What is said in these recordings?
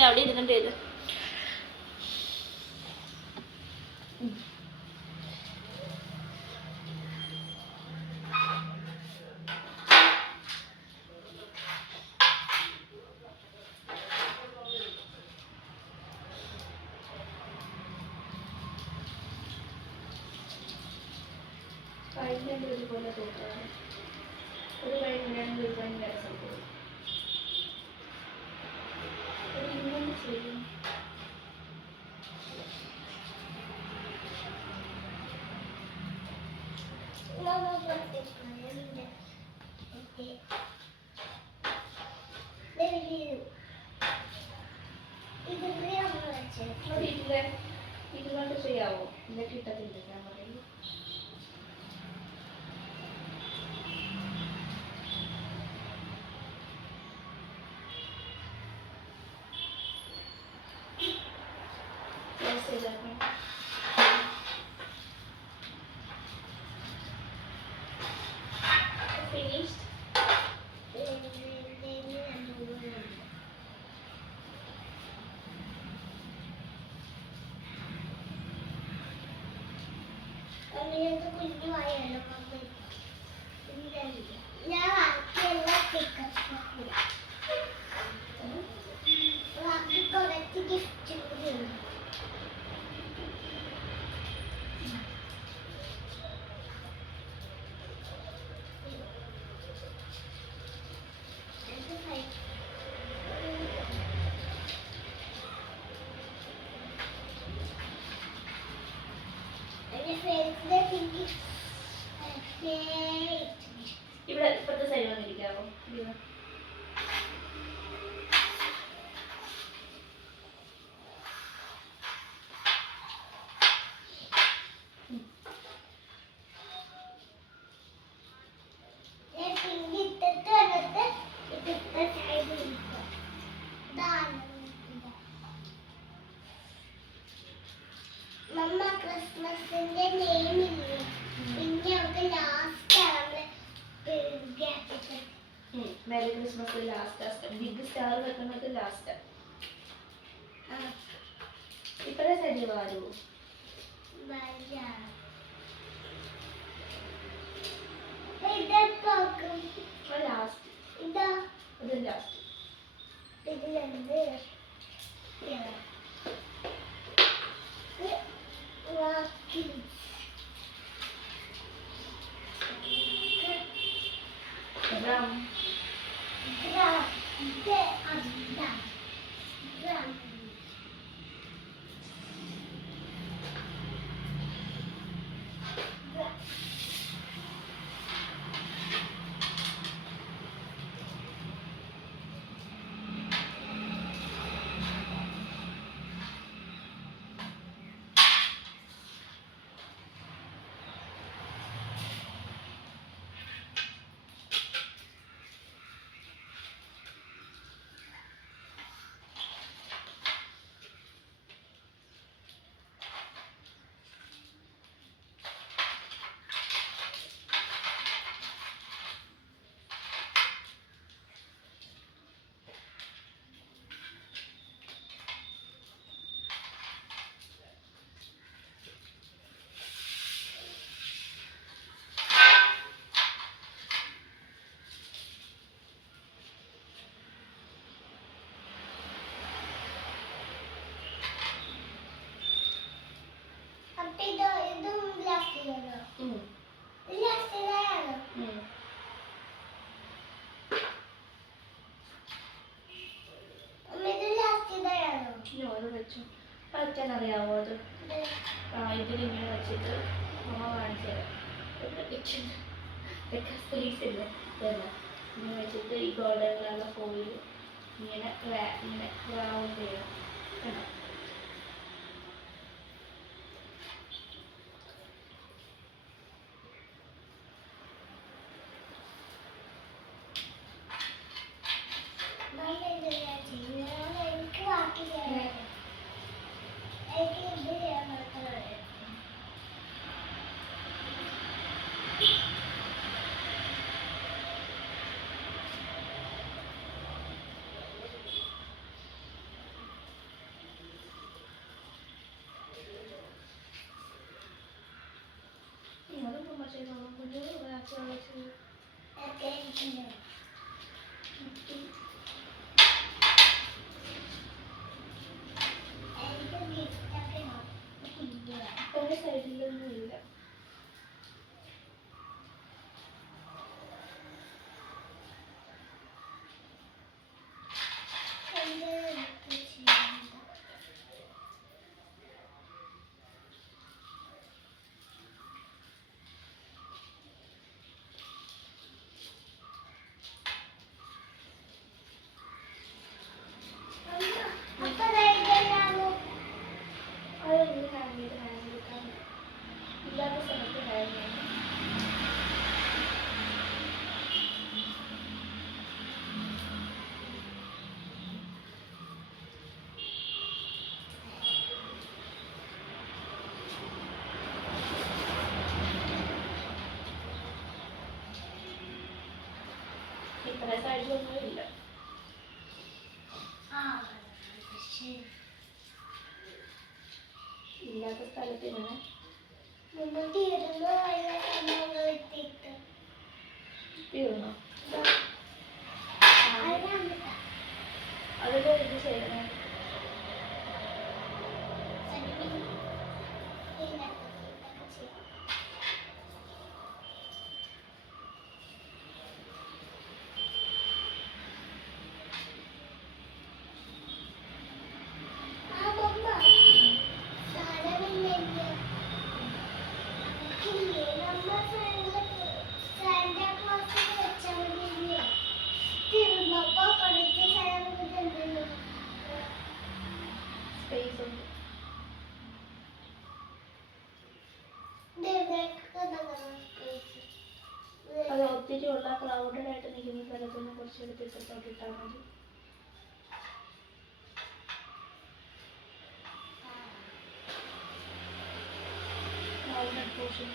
കുഴപ്പമൊന്നുമില്ല, അവിടെ ഇരുന്നിട്ട് ചെയ്ത്. ഒരുപോലെ തോന്നുന്നു, ഒരു കഴിഞ്ഞ ഒരു ഭയങ്കര സംഭവം ഇങ്ങനെ ചെയ്യും. ഇതുകൊണ്ട് ചെയ്യാവോ? എന്നിട്ട് ഇട്ടത്തില്ല ഞാൻ പറയും. Finished. ഇവിടെ ഇപ്പുറത്തെ സൈഡ് വന്നിരിക്കാവോ? ക്രിസ്മസിന്റെ നെയിമില്ലേ, പിന്നെ നമുക്ക് last merry Christmas last big star വെക്കുന്നത് ലാസ്റ്റ്. ഇപ്പഴേ സൈഡിൽ വാരൂ ലാസ്റ്റ്. ഇതാ ഇത് ലാസ്റ്റ്. ഇതിലുണ്ട് വെച്ചു കളിക്കാൻ അറിയാവോ? അത് ഇതിലിങ്ങനെ വെച്ചിട്ട് അമ്മ കാണിച്ചു തരാം. സ്പേസ് ഇല്ല ഇങ്ങനെ വെച്ചിട്ട് ഈ ഗോൾഡൻ കളറിലെ ഫോയിൽ ഇങ്ങനെ റൗണ്ട് ചെയ്യണം കേട്ടോ. ചെയ്തോളാം കുഞ്ഞു റാപ്പ് വെച്ച് ഒക്കെ ഇരിക്കുന്നു. എനിക്ക് ഗിഫ്റ്റൊക്കെ കുഞ്ഞാ. ഇപ്പം സൈഡിലൊന്നും ഇല്ല. എൻ്റെ എടുത്ത് ചെയ്യണ്ട. അപ്പൊ ഇതെല്ലാമോ അതൊന്നും ഹാങ് ചെയ്ത് ഇല്ലാത്ത സമയത്ത് ഹാങ് ചെയ്യണം. ഇത്ര സൈഡിലൊന്നും ഇല്ല. ആ ശരി. ഇല്ലാത്ത സ്ഥലത്ത് ഇങ്ങനെ മുന്നോട്ട് ഇരുന്ന് അതിനെ എത്തിയിട്ട് തീർന്നു. അതിനകത്ത് അതിൽ ഇത് ചെയ്യണം. സ്പേസ് ഉണ്ട്. അത് ഒത്തിരി ഉള്ള ക്രൗഡഡ് ആയിട്ട് നിൽക്കുന്ന സ്ഥലത്തൊന്നും കുറച്ചെടുത്ത് ഇപ്പുറത്തോട്ട് ഇട്ടാൽ മതി. ക്രൗഡഡ് പോർഷൻ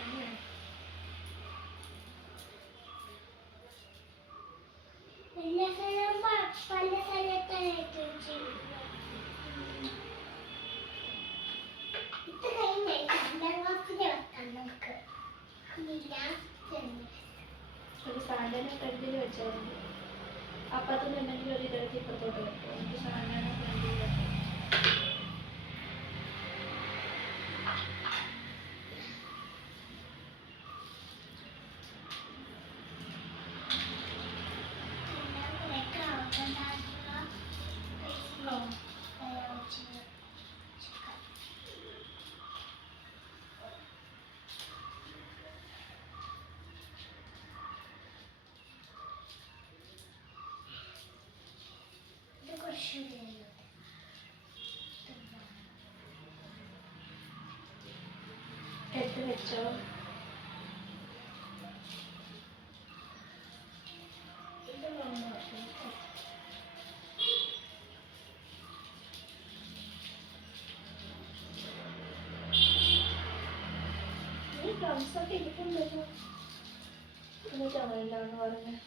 പല സ്ഥലത്തായിട്ട് ഇത് കഴിഞ്ഞ രണ്ടാം ക്ലാസ്സിലെ വെക്കാം നമുക്ക്. ഒരു സാധനം ഫ്രണ്ടിൽ വെച്ചാൽ മതി. അപ്പുറത്തുനിന്ന് എന്തെങ്കിലും ഒരു ഇടയ്ക്ക് ഇപ്പുറത്തോട്ട് വെക്കും. എനിക്ക് സാധനം ഫ്രണ്ടിൽ വെക്കാം. എടുത്ത് വെച്ചോ. ഇത് ഈ ഡ്രംസൊക്കെ ഇരിക്കുന്നുണ്ടല്ലോ. എന്നിട്ട് അവരെന്താണെന്ന് പറഞ്ഞത്?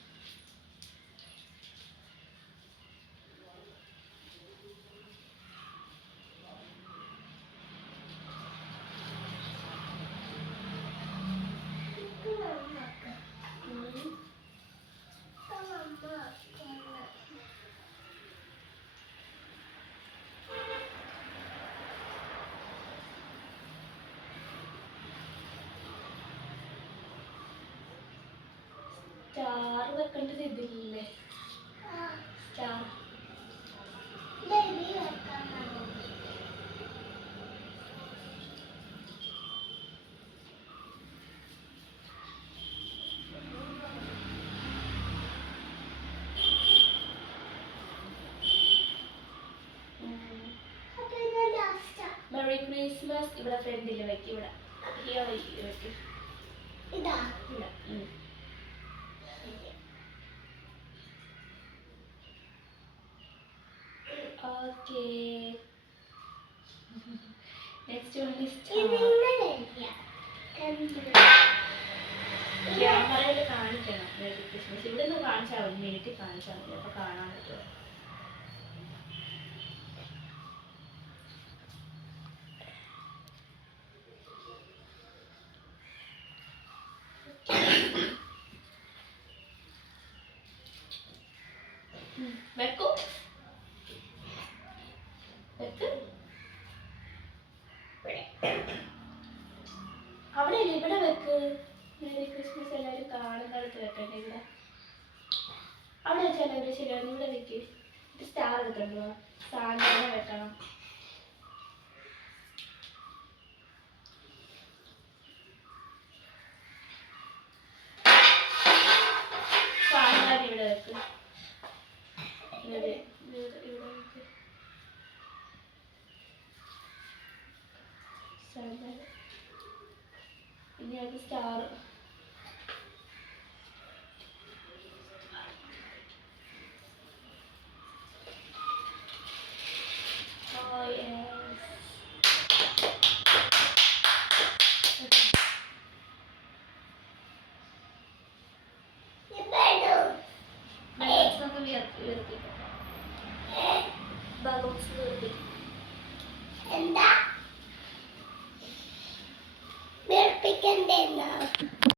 സ്റ്റാർ വെക്കേണ്ടത് ഇതില്ലേ? സ്റ്റാർ മെറി ക്രിസ്മസ് ഇവിടെ ഫ്രണ്ടിൽ വെക്കും. ഇവിടെ ഹിയർ വെക്കും. ഇതാ ഇവിടെ ഓക്കെ. നെക്സ്റ്റ് വൺ ഈസ് ക്യാമറയിൽ കാണിക്കണം. മെറി ക്രിസ്മസ് ഇവിടെ നിന്ന് കാണിച്ചാൽ മതി. മിനിറ്റ് കാണിച്ചാൽ മതി. അപ്പോൾ കാണാൻ പറ്റുമോ? വെക്ക്. അവിടെ ഇല്ല, ഇവിടെ വെക്ക്. മേരി ക്രിസ്മസ് എല്ലാവരും കാണുന്നിടത്ത് വെക്കണ്ടേ ഇവിടെ. അവിടെ വെച്ചാൽ ഒരു ശരിയാണ്. ഇവിടെ വെക്ക്. സ്റ്റാർ എടുക്കണ്ടോ? സാന്റനെ വെക്കണം. സാന്താനെ ഇവിടെ വെക്ക്. ഇവിടെ വെക്ക്. സാന്താനെ. ഇനി അത് സ്റ്റാർ. Oh yes. ബലൂൺസ് നമുക്ക് വീർപ്പിക്കാം. ബലൂൺസ് വീർപ്പിക്കാം. എന്താ വീർപ്പിക്കണ്ടേന്നോ?